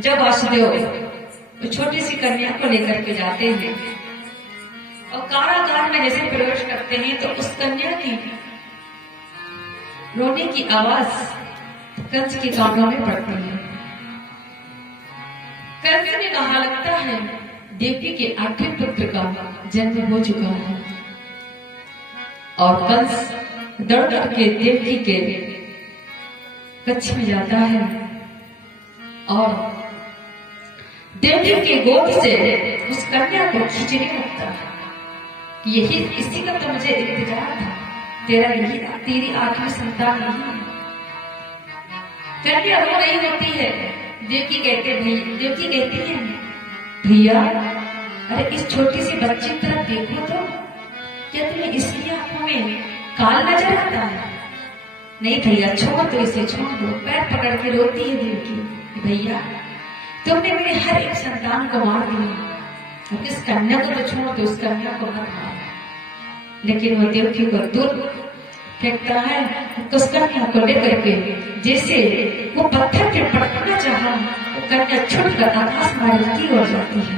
जब वासुदेव वो छोटी सी कन्या को लेकर के जाते हैं और कारागार में जैसे प्रवेश करते हैं तो उस कन्या की रोने की आवाज कंस के कानों में पड़ती है। कंस ने कहा लगता है देवकी के 8वें पुत्र का जन्म हो चुका है और कंस दौड़ करके देवकी के कक्ष में जाता है और देवकी के गोद से उस कन्या को खींचने लगता है। यही इसी का तो मुझे इंतजार था, तेरी 8वीं संतान नहीं है। कन्या रो रही होती है। देवकी कहती है भैया अरे इस छोटी सी बच्ची की तरफ देखो तो, क्या तुम्हें इसकी आंखों में काल नजर आता है? नहीं भैया छोड़ दो इसे, छोड़ दो। पैर पकड़ के रोती है देवकी, भैया तुमने मेरे हर एक संतान को मार दिया, अब इस कन्या को तो छोड़ दो, उस कन्या को मत मार। लेकिन वो देवकी को दूर फेंकता है, उस कन्या को लेकर के जैसे वो पत्थर पे पटकना चाहा, वो कन्या छुटकर आकाश मार्ग की ओर जाती है।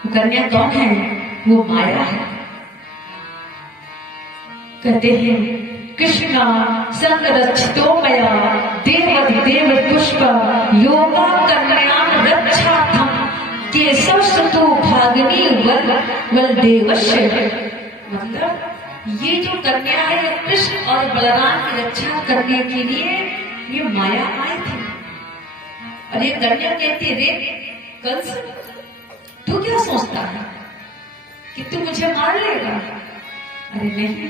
वो कन्या कौन है? वो माया है। कहते हैं कृष्णा संरक्षितो मया देव पुष्प योगा कन्याम रक्षार्थम केशव सुतो भागनी वल देवस्य। मतलब ये जो कन्या है ये कृष्ण और बलराम की रक्षा करने के लिए ये माया आई थी। और ये कन्या कहती रे कंस तू क्या सोचता है कि तू मुझे मार लेगा? अरे नहीं,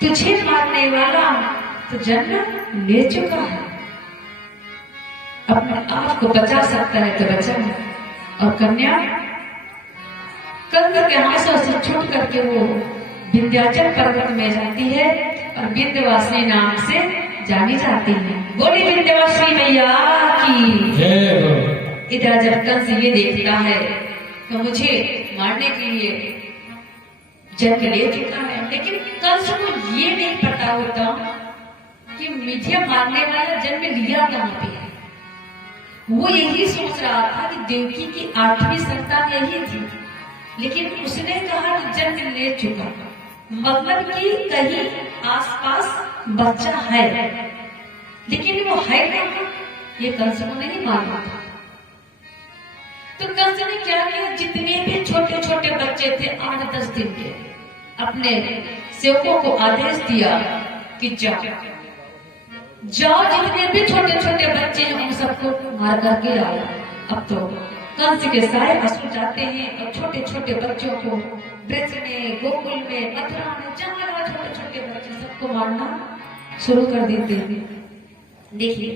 तुझे मारने वाला तो जन्म ले चुका है, अपने आप को बचा सकता है तो बचा। और कन्या कंस के हाथों से छूट करके वो विंध्याचल पर्वत में जाती है और विंध्यवासिनी नाम से जानी जाती है। बोली विंध्यवासिनी मैया की। इधर जब कंस ये देखता है तो मुझे मारने के लिए जन्म ले चुका है, लेकिन कंस को ये नहीं पता होता कि मुझे मारने वाला जन्म लिया कहां पे है। वो यही सोच रहा था कि देवकी की 8वीं संतान यही थी, लेकिन उसने कहा कि जन्म ले चुका, मतलब कि कहीं आसपास बच्चा है, लेकिन वो है कहां ये कंस को नहीं मालूम था। तो कंस ने क्या किया, जितने भी छोटे छोटे बच्चे थे 8-10 दिन के, अपने सेवकों को आदेश दिया कि जाओ जितने भी छोटे छोटे बच्चे हैं उन सबको मार करके आओ। अब तो कंस के सारे असुर जाते हैं और छोटे छोटे बच्चों को ब्रज में, गोकुल में, मथुरा में, जहां छोटे छोटे बच्चे सबको मारना शुरू कर देते हैं। देखिए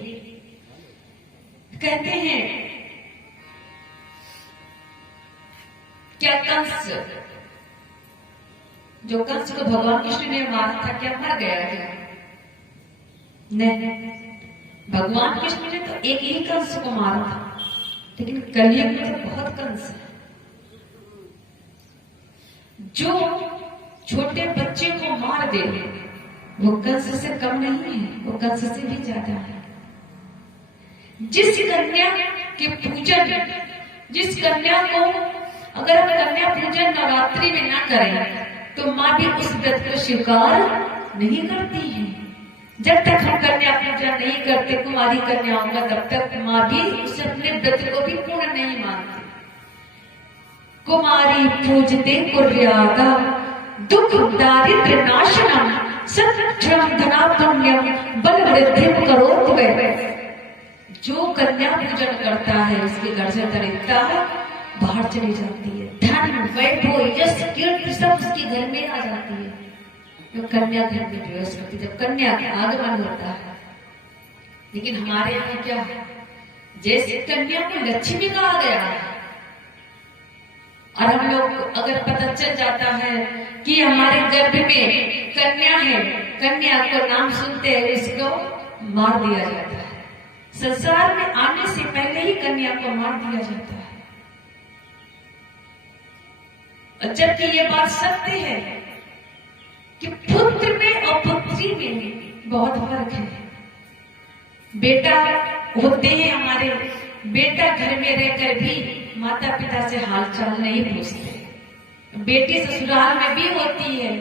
कहते हैं क्या कंस, जो कंस को भगवान कृष्ण ने मारा था, क्या मर गया क्या? नहीं, भगवान कृष्ण ने तो एक ही कंस को मारा था, लेकिन कलयुग में तो बहुत कंस है। जो छोटे बच्चे को मार दे वो कंस से कम नहीं है, वो कंस से भी ज्यादा है। जिस कन्या के पूजन, जिस कन्या को अगर हम कन्या पूजन नवरात्रि में ना करें तो माँ भी उस व्रत को स्वीकार नहीं करती है। जब तक हम कन्या पूजा नहीं करते कुमारी कन्याओं का, तब तक माँ भी उस अपने व्रत को भी पूर्ण नहीं मानती। कुमारी पूजते कुर्यादा दुख दारिद्र्य नाशनम सत्यम धना पुण्यम बल वृद्धि करोत वै। जो कन्या पूजन करता है उसके घर से दरिद्रता बाहर चली जाती है, धन वैभव यश कीर्ति सब उसके घर में आ जाती है। जो कन्या घर में प्रवेश करती है, जब कन्या का आगमन होता है। लेकिन हमारे यहाँ क्या है, जैसे कन्या को लक्ष्मी कहा गया है, और हम लोग अगर पता चल जाता है कि हमारे गर्भ में कन्या है, कन्या को नाम सुनते हैं इसको मार दिया जाता है। संसार में आने से पहले ही कन्या को मार दिया जाता है। और जबकि ये बात सत्य है कि पुत्र में और पुत्री में बहुत फर्क है। बेटा होते हैं हमारे, बेटा घर में रहकर भी माता पिता से हाल चाल नहीं पूछते। बेटी ससुराल में भी होती है,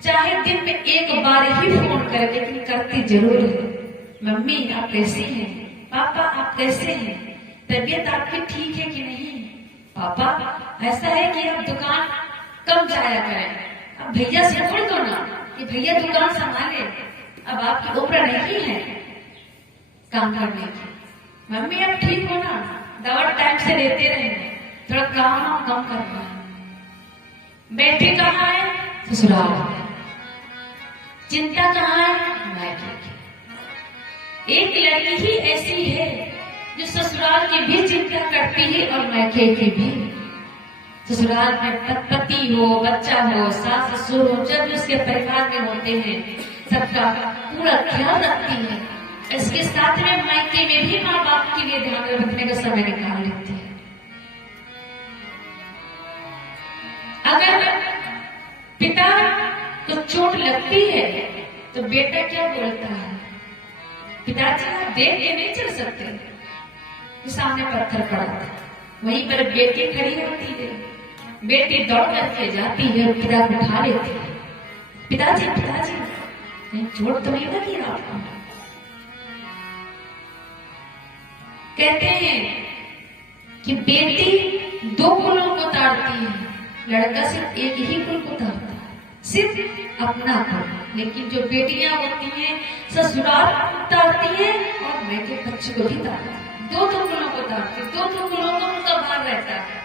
चाहे दिन में एक बार ही फोन करे लेकिन करती जरूर है। मम्मी आप कैसी हैं, पापा आप कैसे हैं, तबीयत आपकी ठीक है कि नहीं, पापा ऐसा है कि आप दुकान कम जाया करें, अब भैया से बोल दो ना कि भैया दुकान संभाले, अब आपकी उम्र नहीं है काम करने की। मम्मी अब ठीक हो ना, दवा टाइम से लेते रहे, थोड़ा काम कम करना है। बेटी कहाँ है, ससुराल। चिंता कहाँ है, मायके की। एक लड़की ही ऐसी है जो ससुराल की भी चिंता करती है और मायके की भी। ससुराल में पति हो, बच्चा हो, सास ससुर हो, जब उसके परिवार में होते हैं सबका पूरा ख्याल रखती है। इसके साथ में मायके में भी माँ बाप के लिए ध्यान रखने का समय निकाल लेती है। अगर पिता को चोट लगती है तो बेटा क्या बोलता है, पिताजी आप देख के नहीं चल सकते, सामने पत्थर पड़ा था, वहीं पर बेटी खड़ी होती है, बेटी दौड़ करके जाती है, पिता को उठा लेती है, पिताजी पिताजी नहीं चोट तो नहीं लगी आपको। कहते हैं कि बेटी दो कुलों को तारती है, लड़का सिर्फ एक ही कुल को तारता है, सिर्फ अपना कुल। लेकिन जो बेटियां होती हैं ससुराल तारती है और बेटे बच्चे को भी तारती है, दो कुलों को तारती है, दो कुलों को उनका भार रहता है।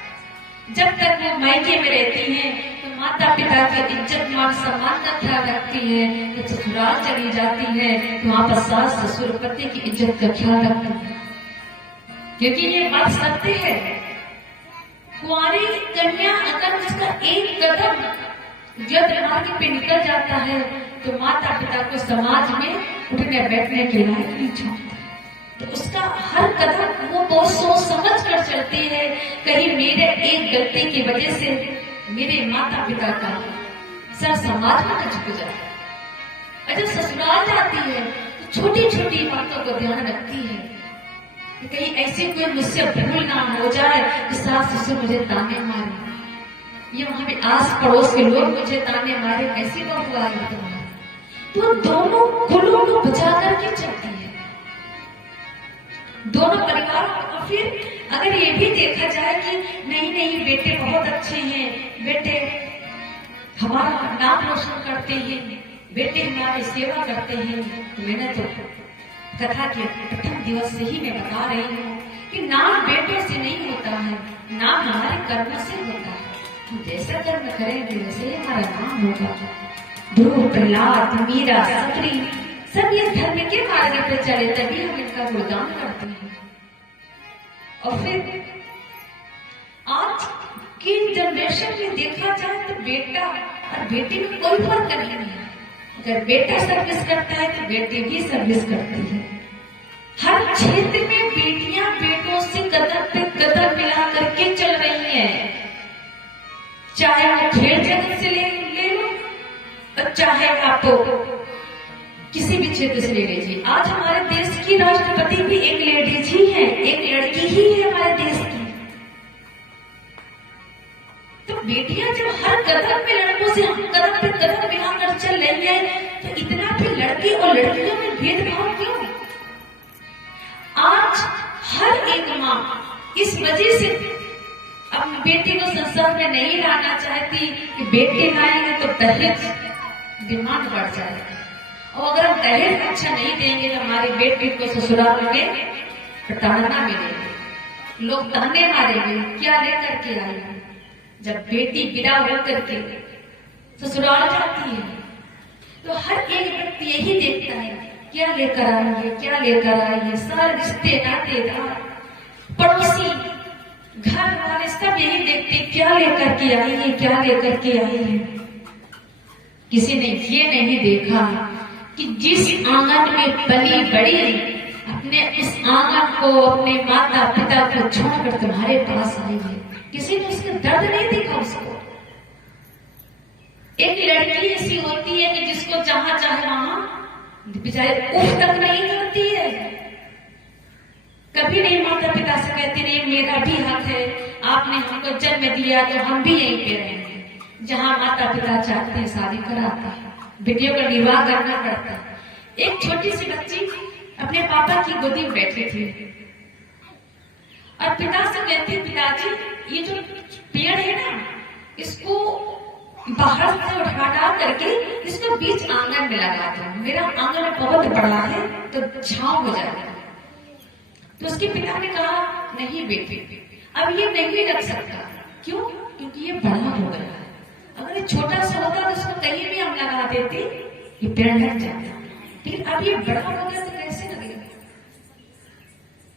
जब तक वो मायके में रहती हैं तो माता पिता की इज्जत मान सम्मान का ख्याल रखती है, जब ससुराल चली जाती है तो वहां पर सास ससुर पति की इज्जत का ख्याल रखती है। क्योंकि ये बात सत्य है, कुंवारी कन्या अगर उसका एक कदम गलत मार्ग पे निकल जाता है तो माता पिता को समाज में उठने बैठने के लायक नहीं छोड़ता। तो उसका हर कदम वो बहुत सोच समझ कर चलती है, कहीं मेरे एक गलती की वजह से मेरे माता पिता का सर समाज में न झुक जाए। और जब ससुराल जाती है तो छोटी छोटी बातों को ध्यान रखती है कि कहीं ऐसी कोई मुझसे भूल ना हो जाए कि सास ससुर मुझे ताने मारे, ये वहां पे आस पड़ोस के लोग मुझे ताने मारे, ऐसी बहू आई तुम्हारी। तो दोनों कुलों को बचा करके चलती है, दोनों परिवारों को। फिर अगर ये भी देखा जाए कि नहीं नहीं बेटे बहुत अच्छे हैं, बेटे हमारा नाम रोशन करते हैं, बेटे हमारी सेवा करते हैं, तो मैंने तो कथा के प्रथम दिवस से ही मैं बता रही हूँ कि नाम बेटे से नहीं होता है, नाम हमारे कर्म से होता है। हम जैसा कर्म करेंगे वैसे हमारा नाम होगा। ध्रुव, प्रहलाद, मीरा, सबरी सब ये धर्म के मार्ग पे चले, तभी हम इनका गुणगान करते हैं। और फिर आज की जनरेशन में देखा जाए तो बेटा और बेटी में कोई फर्क नहीं है। अगर बेटा सर्विस करता है तो बेटी भी सर्विस करती है। हर क्षेत्र में बेटियां बेटों से कदम पे कदम मिला करके चल रही हैं, चाहे वो खेल जगत से ले लो और चाहे आप किसी भी क्षेत्र से ले लीजिए। आज हमारे देश की राष्ट्रपति भी एक लेडीज ही है, एक लड़की ही है हमारे देश की। तो बेटियां जब हर कदम पे लड़कों से कदम पे कदम मिलाकर चल रही है तो इतना फिर लड़के और लड़कियों में भेदभाव क्यों? आज हर एक माँ इस वजह से अपनी बेटी को संसार में नहीं लाना चाहती कि बेटे लाएंगे तो दहेज डिमांड बढ़ जाएगी, और अगर हम दहेज अच्छा नहीं देंगे तो हमारी बेटी को ससुराल में प्रताड़ना मिलेगी, लोग ताने मारेंगे, क्या लेकर के आई है। जब बेटी विदा होकर के ससुराल जाती है तो हर एक व्यक्ति यही देखता है क्या लेकर आई है, क्या लेकर आई है। सारे रिश्ते नातेदार पड़ोसी घर वाले सब यही देखते क्या लेकर के आई है, क्या लेकर के आई है। किसी ने ये नहीं देखा कि जिस आंगन में पली बड़ी अपने उस आंगन को अपने माता पिता को छोड़कर तुम्हारे पास आई है, किसी ने उसका दर्द नहीं देखा उसको। एक लड़की ऐसी होती है कि जिसको जहां चाहे वहां बेचारे उफ तक नहीं करती है, कभी नहीं माता पिता से कहती नहीं मेरा भी हक है, आपने हमको जन्म दिया तो हम भी यहीं पे रहेंगे। जहाँ माता पिता चाहते हैं शादी कराते हैं, बेटियों का निर्वाह करना पड़ता है। एक छोटी सी बच्ची अपने पापा की गोदी में बैठी थी और पिता से कहती, पिताजी ये जो पेड़ है ना, इसको बाहर से उठा करके इसको बीच आंगन में लगा दो, मेरा आंगन बहुत बड़ा है तो छांव हो जाएगा। तो उसके पिता ने कहा नहीं बेटी, अब ये नहीं लग सकता। क्यों? क्योंकि ये बड़ा हो गया है। अगर ये छोटा सा होता तो इसको कहीं भी हम लगा देते, ये पेड़ लग जाता, लेकिन अब ये बड़ा हो गया तो कैसे लगेगा?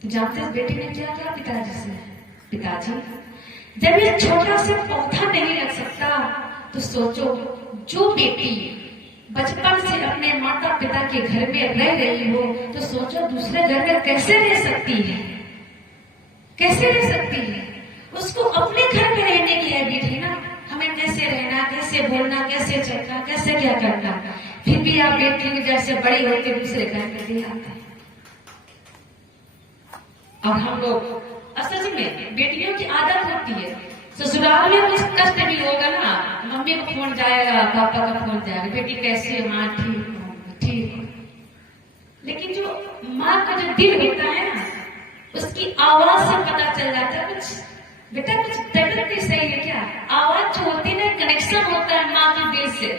तो जानते हैं बेटी ने क्या कहा पिताजी से, पिताजी जब ये छोटा सा पौधा नहीं लग सकता तो सोचो, जो बेटी बचपन से अपने माता पिता के घर में रह रही हो तो सोचो दूसरे घर में कैसे रह सकती है, कैसे रह सकती है। उसको अपने घर में रहने की हैबिट है ना, हमें कैसे रहना, कैसे बोलना, कैसे चलना, कैसे क्या करना। फिर भी आप बेटी की जैसे बड़ी होती दूसरे घर में ले आते हैं। और हम लोग असल में बेटियों की आदत होती है, ससुराल में कुछ कष्ट भी होगा ना, मम्मी को फोन जाएगा, पापा का फोन जाएगा, बेटी कैसे, माँ ठीक ठीक। लेकिन जो माँ का जो दिल होता है ना, उसकी आवाज से पता चल जाता है कुछ बेटा कुछ तबीयत नहीं सही है क्या। आवाज जो होती है ना, कनेक्शन होता है माँ के दिल से,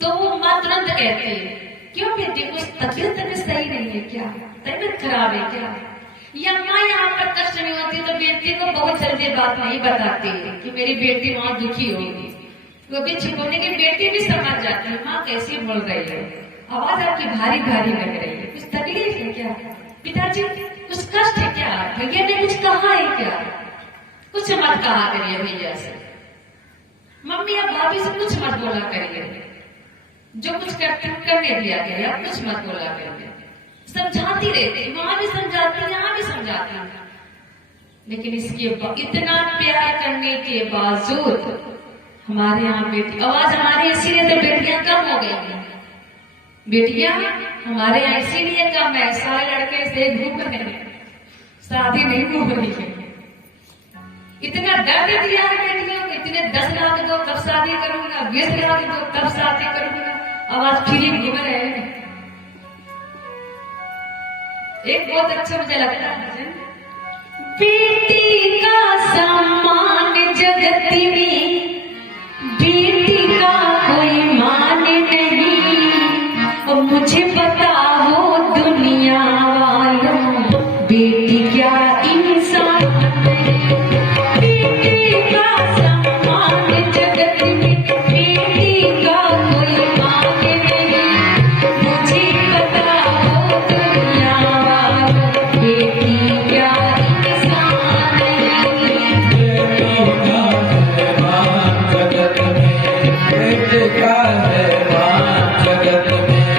तो वो माँ तुरंत कहती है क्यों बेटी कुछ तबीयत सही नहीं है क्या, तबीयत खराब है क्या। या माँ यहाँ पर कष्ट नहीं होती तो बेटी को बहुत जल्दी बात नहीं बताती है कि मेरी बेटी वहां दुखी होगी, वो भी छिपोने की बेटी भी समझ जाती है माँ कैसी बोल रही है, आवाज आपकी भारी भारी लग रही है, कुछ तकलीफ है क्या, पिताजी कुछ कष्ट है क्या, भैया ने कुछ कहा है क्या। कुछ मत कहा करिए भैया से, मम्मी या भाभी से कुछ मत बोला करिए, जो कुछ करते करने दिया करिए, आप कुछ मत बोला करिए। समझाती रहती, वहां भी समझाती, यहाँ भी समझाती, लेकिन इसके इतना प्यार करने के बावजूद हमारे यहाँ बेटी आवाज हमारी इसीलिए तो बेटियां कम हो गई, बेटियां हमारे यहाँ इसीलिए कम है, सारे लड़के से घूम रहे हैं, शादी नहीं हो रही है। इतना दर्द दिया है बेटियों को, इतने 10 लाख दो तब शादी करूंगा, 20 लाख दो तब शादी करूंगा, आवाज फ्री घूम रहे हैं। एक बहुत अच्छा मुझे लगता है भजन, बेटी का सम्मान जगत में, बेटी का कोई मान नहीं, और मुझे बताओ दुनिया वालों बेटी क्या इंसान, बेटी का सम्मान जगत में, बेटी का कोई मान नहीं, मुझे बताओ दुनिया वालों बेटी क्या इंसान है। बेटी का है मान जगत में, बेटी का है मान जगत में,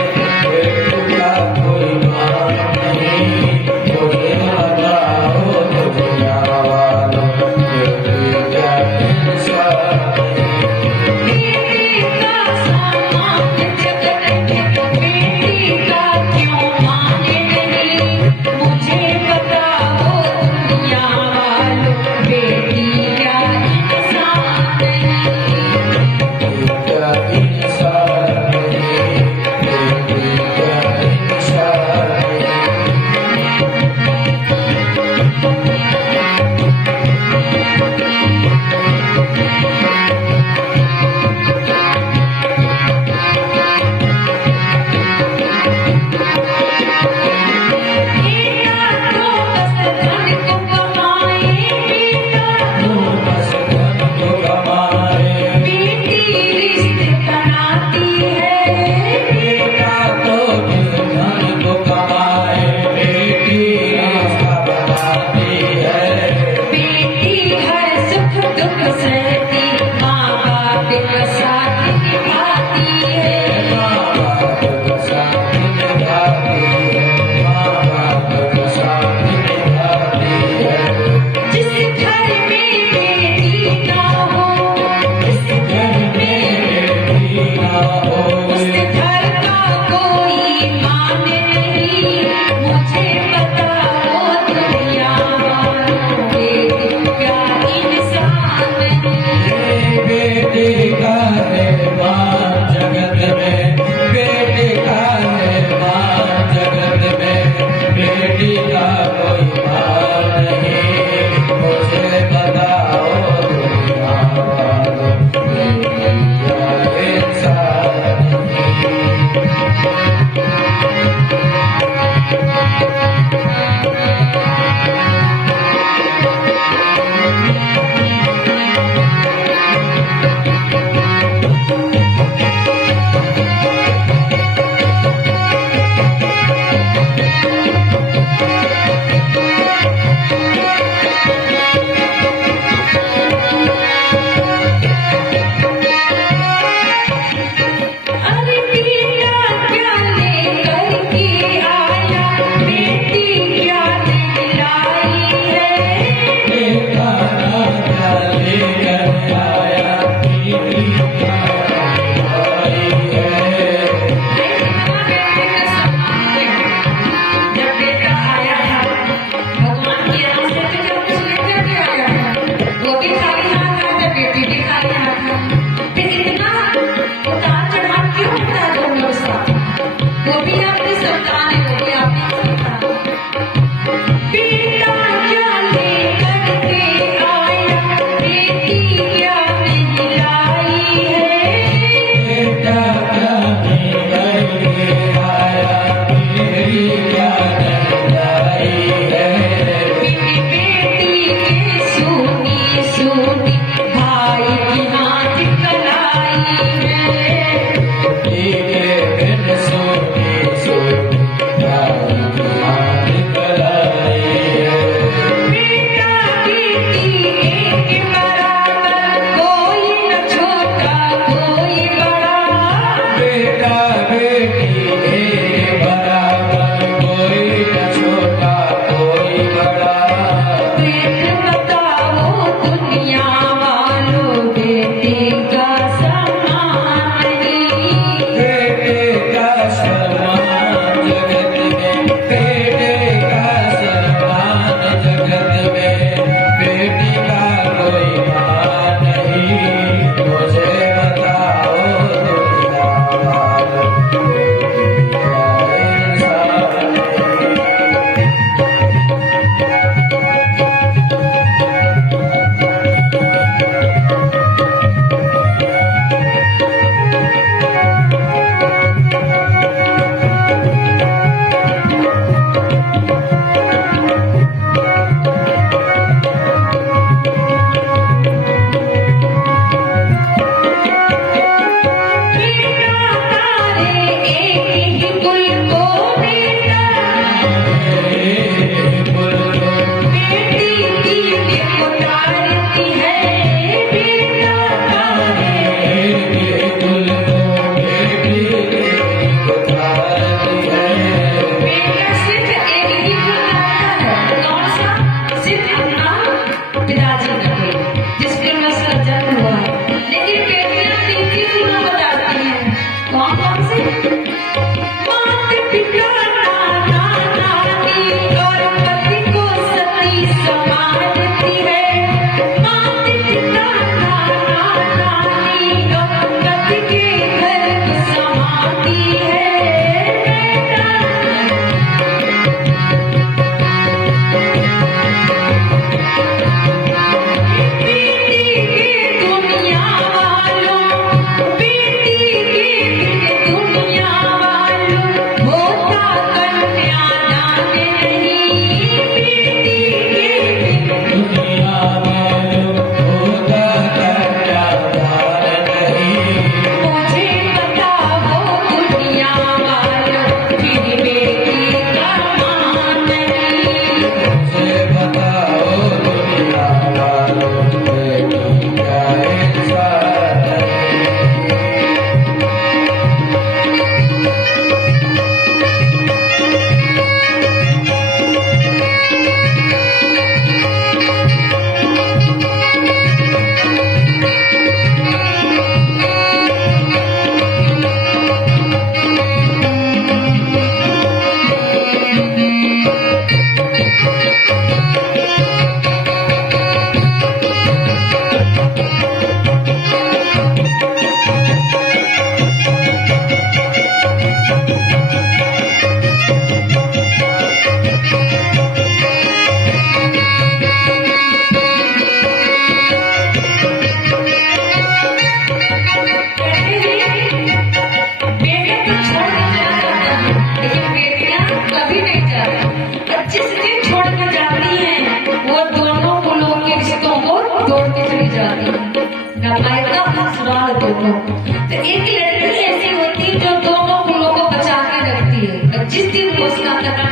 को। तो एक लड़की ऐसी होती है जो दोनों कुलों को बचा के रखती है, और जिस दिन वो उसका कदम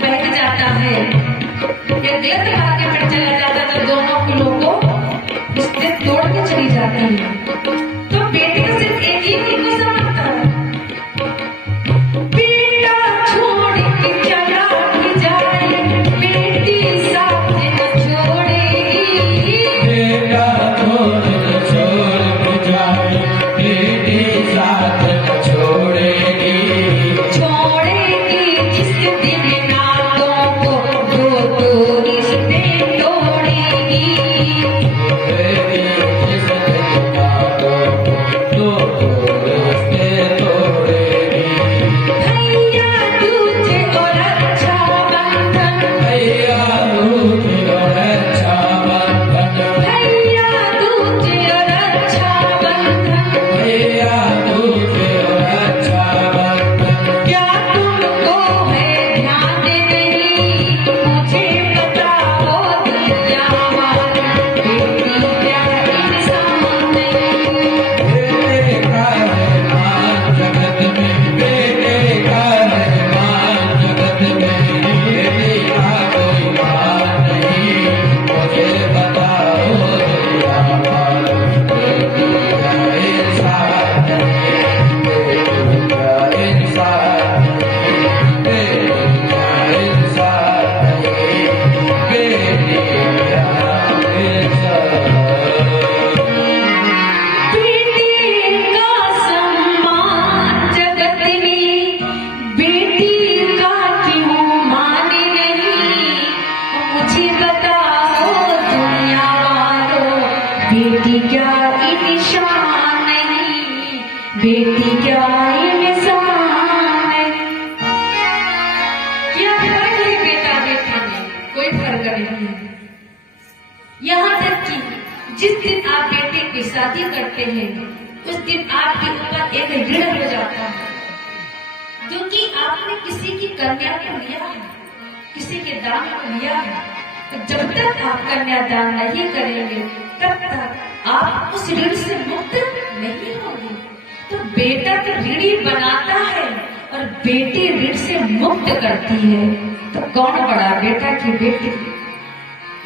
बहक जाता है या गलत रास्ते पर चला जाता है तो दोनों कुलों को उससे तोड़ के चली जाती है। तो बेटे का सिर्फ एक ही कुल को समझता है, बेटा छोड़ के चला भी जाए, बेटी साथ न छोड़ेगी। बेटा छोड़ जाए, बेटी साथ न छोड़ेगी। छोड़ेगी जिस दिन नातों को वो तो रिश्ते तोड़ेगी। बेटी जिस दिन नातों को रिश्ते तोड़ेगी। भैया तुझे और अच्छा बंधन, भैया तुझे और अच्छा बंधन, भैया तुझे और अच्छा बंधन। भैया तुझे और अच्छा बंधन। क्या तुमको है ध्यान नहीं, मुझे बताओ विद्यावान, बेटी क्या इंसान नहीं। बेटे का रहमान जगत में, बेटे का रहमान जगत में, बेटे का कोई मान नहीं। मुझे बताओ दयावान, बेटी का इंसान नहीं, बेटी का इंसान नहीं, बेटी का इंसान नहीं, बेटी का इंसान। बेटी का सम्मान जगत में, बेटी का क्यों मान नहीं। मुझे बताओ दुनिया वालों, बेटी क्या इंसान नहीं, बेटी क्या इंसान नहीं। क्या फर्क है बेटा बेटी में? कोई फर्क नहीं है। यहाँ तक कि जिस दिन आप बेटे की शादी करते हैं उस दिन आपके ऊपर एक ऋण हो जाता है, क्योंकि आपने किसी की कन्या को लिया है, किसी के दान को लिया है। तो जब तक आप कन्यादान नहीं करेंगे तब तक आप उस ऋण से मुक्त नहीं होंगे। तो बेटा तो ऋणी बनाता है और बेटी ऋण से मुक्त करती है। तो कौन बड़ा, बेटा की बेटी?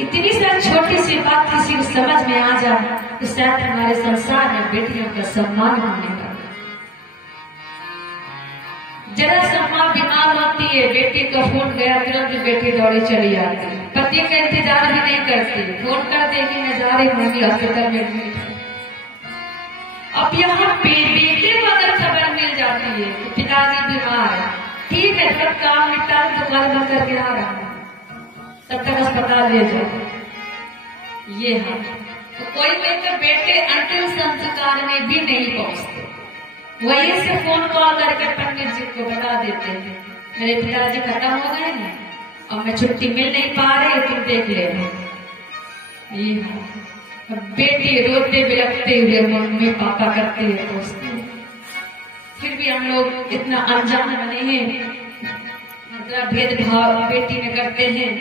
इतनी सा छोटी सी बात किसी को समझ में आ जाए तो शायद हमारे संसार में बेटियों का सम्मान होने लगा। जरा सा माँ बीमार होती है, बेटी का फोन गया, तुरंत बेटी दौड़ी चली आती है, पति का इंतजार भी नहीं करती, फोन कर देगी मैं जा रही मम्मी हॉस्पिटल में एडमिट है। अब यहाँ बेटे को अगर खबर मिल जाती है कि पिताजी बीमार है, ठीक है सब काम निपटा दुकान बंद करके आ रहा हूँ, तब तक अस्पताल ले जाओ। ये है तो कोई तो बेटे अंतिम संस्कार में भी नहीं पहुंचते, वही से फोन कॉल करके पंडित जी को बता देते हैं मेरे पिताजी खत्म हो गए हैं और मैं छुट्टी मिल नहीं पा रही, तुम देख लेना। ये है बेटी रोते बिलखते हुए मम्मी पापा करते हुए पहुंचते हैं। फिर भी हम लोग इतना अनजान बने हैं, मतलब भेदभाव बेटी में करते हैं।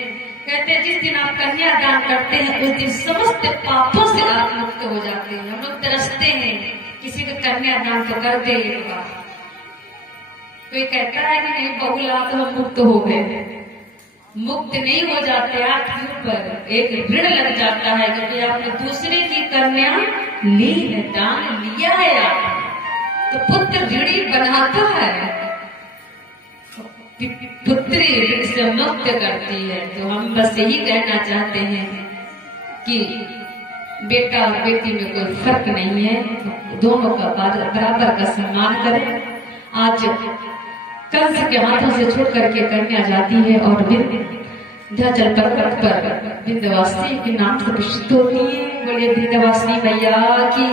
कहते हैं जिस दिन आप कन्यादान करते हैं उस दिन समस्त पापों से आप मुक्त हो जाते हैं। हम लोग तरसते हैं किसी को कन्यादान तो कर दे एक बार। कोई कहता है कि नहीं बहुला तो हम मुक्त हो गए, मुक्त नहीं हो जाते। आपके ऊपर एक ऋण लग जाता है क्योंकि आपने दूसरे की कन्या ली है, दान लिया है आपने, तो पुत्र ऋणी बनाता है, पुत्री ऋण से मुक्त करती है। तो हम बस यही कहना चाहते हैं कि बेटा और बेटी में कोई फर्क नहीं है, दोनों का बराबर का सम्मान करें। आज कंस के हाथों से छूट करके कन्या जाती है और विंध्याचल पर्वत पर विंध्यवासिनी के नाम से प्रसिद्ध होती है। बोलिए विंध्यवासिनी मैया की।